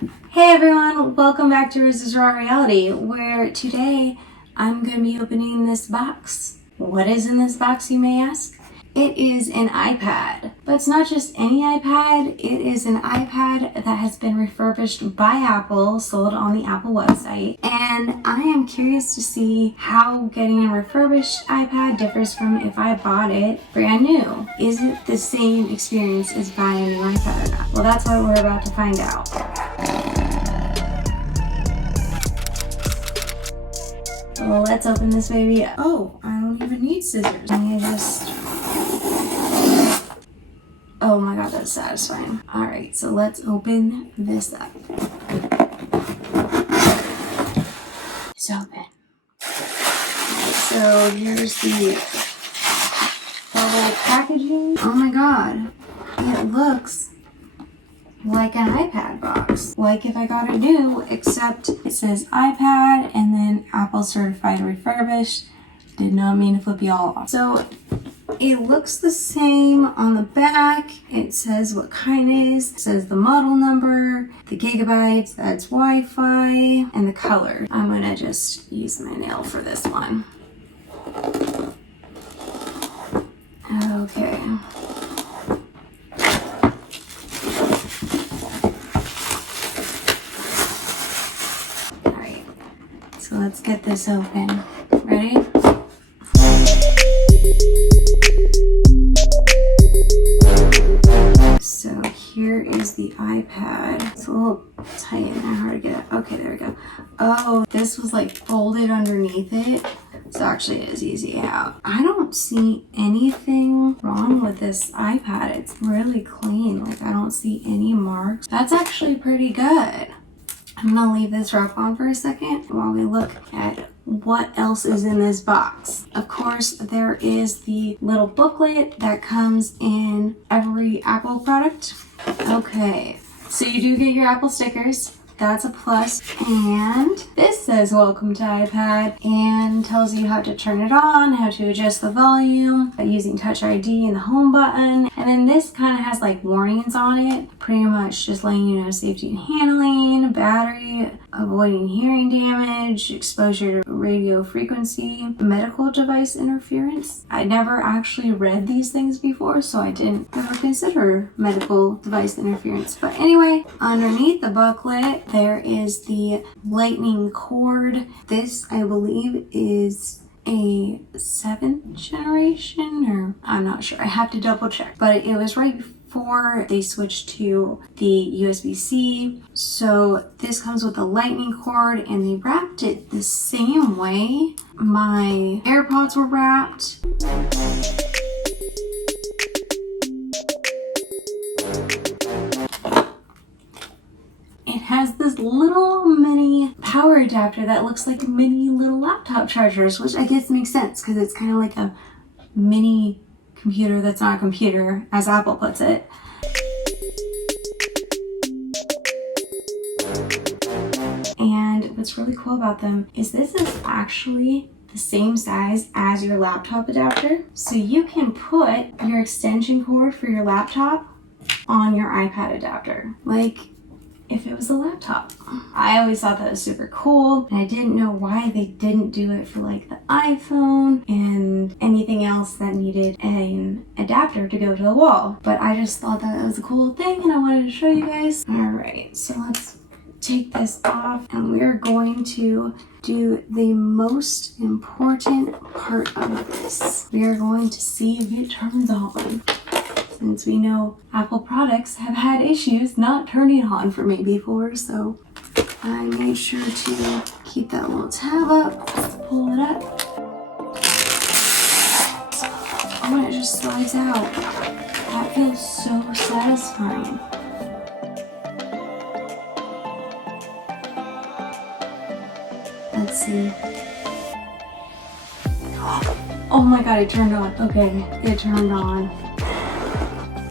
Hey everyone, welcome back to Riz's Raw Reality, where today I'm going to be opening this box. What is in this box, you may ask? It is an iPad, but it's not just any iPad, it is an iPad that has been refurbished by Apple, sold on the Apple website, and I am curious to see how getting a refurbished iPad differs from if I bought it brand new. Is it the same experience as buying a new iPad or not? Well, that's what we're about to find out. Well, let's open this baby up. Oh, I don't even need scissors. Let me just... Oh my god, that's satisfying. Alright, so let's open this up. It's open. Alright, so here's the little packaging. Oh my god, it looks like an iPad box. Like if I got it new, except it says iPad and then Apple certified refurbished. Did not mean to flip you all off. So it looks the same on the back. It says what kind it is. It says the model number, the gigabytes, that's Wi-Fi, and the color. I'm gonna just use my nail for this one. Okay. Alright, so let's get this open. Ready? So here is the iPad. It's a little tight and hard to get out. Okay, there we go. Oh, this was like folded underneath it. So actually it is easy out. I don't see anything wrong with this iPad. It's really clean. Like I don't see any marks. That's actually pretty good. I'm gonna leave this wrap on for a second while we look at what else is in this box. Of course, there is the little booklet that comes in every Apple product. Okay, so you do get your Apple stickers. That's a plus. And this says welcome to iPad and tells you how to turn it on, how to adjust the volume using Touch ID and the home button. And then this kind of has like warnings on it, pretty much just letting you know safety and handling, battery, avoiding hearing damage, exposure to radio frequency, medical device interference. I never actually read these things before, so I didn't ever consider medical device interference. But anyway, underneath the booklet, there is the lightning cord. This, I believe, is a 7th generation, or I'm not sure. I have to double check. But it was right before they switched to the USB-C. So this comes with a lightning cord, and they wrapped it the same way my AirPods were wrapped. It has this little mini power adapter that looks like mini little laptop chargers, which I guess makes sense because it's kind of like a mini computer that's not a computer, as Apple puts it. And what's really cool about them is this is actually the same size as your laptop adapter. So you can put your extension cord for your laptop on your iPad adapter. Like if it was a laptop. I always thought that was super cool, and I didn't know why they didn't do it for like the iPhone and anything else that needed an adapter to go to the wall. But I just thought that was a cool thing and I wanted to show you guys. Alright, so let's take this off and we're going to do the most important part of this. We are going to see if it turns on. Since we know Apple products have had issues not turning on for me before, so I made sure to keep that little tab up, pull it up. Oh, and it just slides out. That feels so satisfying. Let's see. Oh my god, it turned on. Okay, it turned on.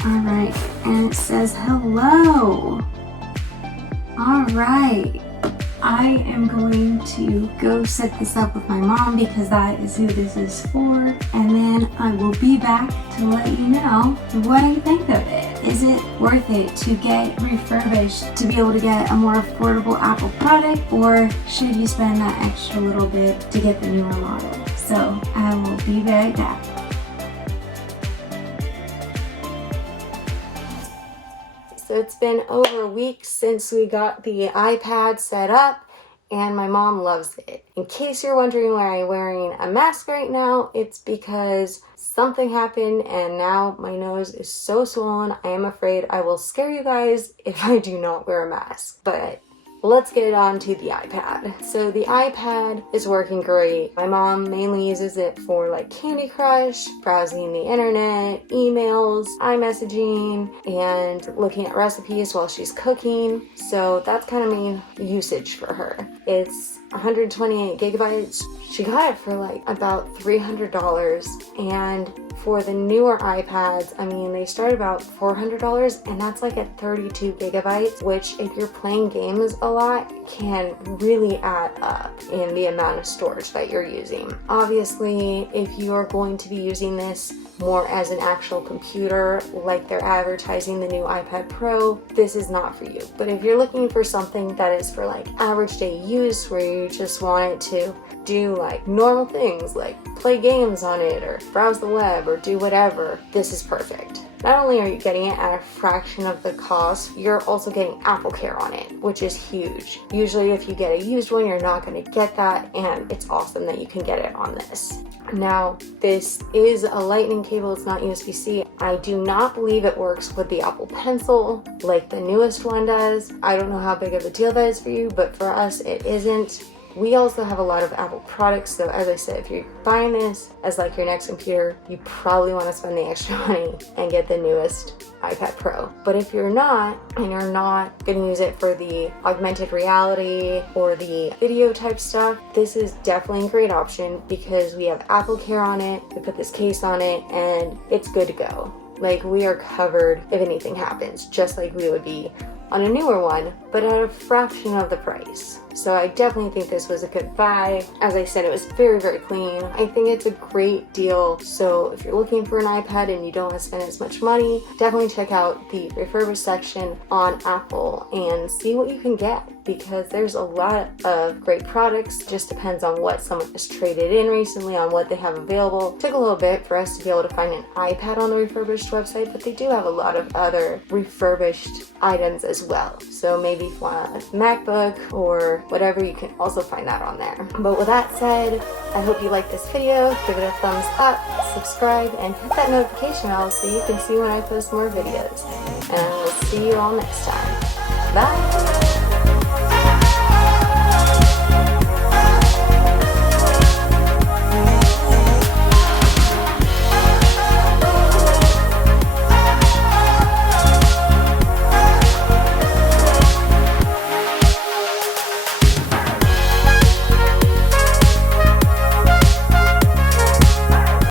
Alright, and it says hello. Alright, I am going to go set this up with my mom because that is who this is for, and then I will be back to let you know what I think of it. Is it worth it to get refurbished to be able to get a more affordable Apple product, or should you spend that extra little bit to get the newer model? So I will be right back. So it's been over a week since we got the iPad set up, and my mom loves it. In case you're wondering why I'm wearing a mask right now, it's because something happened and now my nose is so swollen. I am afraid I will scare you guys if I do not wear a mask. But let's get on to the iPad. So the iPad is working great. My mom mainly uses it for like Candy Crush, browsing the internet, emails, iMessaging, and looking at recipes while she's cooking. So that's kind of main usage for her. It's 128 gigabytes. She got it for like about $300, and for the newer iPads, I mean, they start about $400, and that's like at 32 gigabytes, which if you're playing games a lot, can really add up in the amount of storage that you're using. Obviously, if you are going to be using this more as an actual computer, like they're advertising the new iPad Pro, this is not for you. But if you're looking for something that is for like average day use, where you just want it to do like normal things like play games on it or browse the web or do whatever, this is perfect. Not only are you getting it at a fraction of the cost, you're also getting Apple Care on it, which is huge. Usually if you get a used one, you're not going to get that, and it's awesome that you can get it on this. Now, this is a lightning cable, it's not USB-C. I do not believe it works with the Apple Pencil like the newest one does. I don't know how big of a deal that is for you, but for us it isn't. We also have a lot of Apple products, so as I said, if you're buying this as like your next computer, you probably want to spend the extra money and get the newest iPad Pro. But if you're not, and you're not going to use it for the augmented reality or the video type stuff, this is definitely a great option because we have Apple Care on it, we put this case on it, and it's good to go. Like, we are covered if anything happens, just like we would be on a newer one, but at a fraction of the price. So I definitely think this was a good buy. As I said, it was very, very clean. I think it's a great deal. So if you're looking for an iPad and you don't want to spend as much money, definitely check out the refurbished section on Apple and see what you can get, because there's a lot of great products. It just depends on what someone has traded in recently, on what they have available. It took a little bit for us to be able to find an iPad on the refurbished website, but they do have a lot of other refurbished items as well. So maybe if you want a MacBook or whatever, you can also find that on there. But with that said, I hope you like this video. Give it a thumbs up, subscribe, and hit that notification bell so you can see when I post more videos. And I will see you all next time. Bye!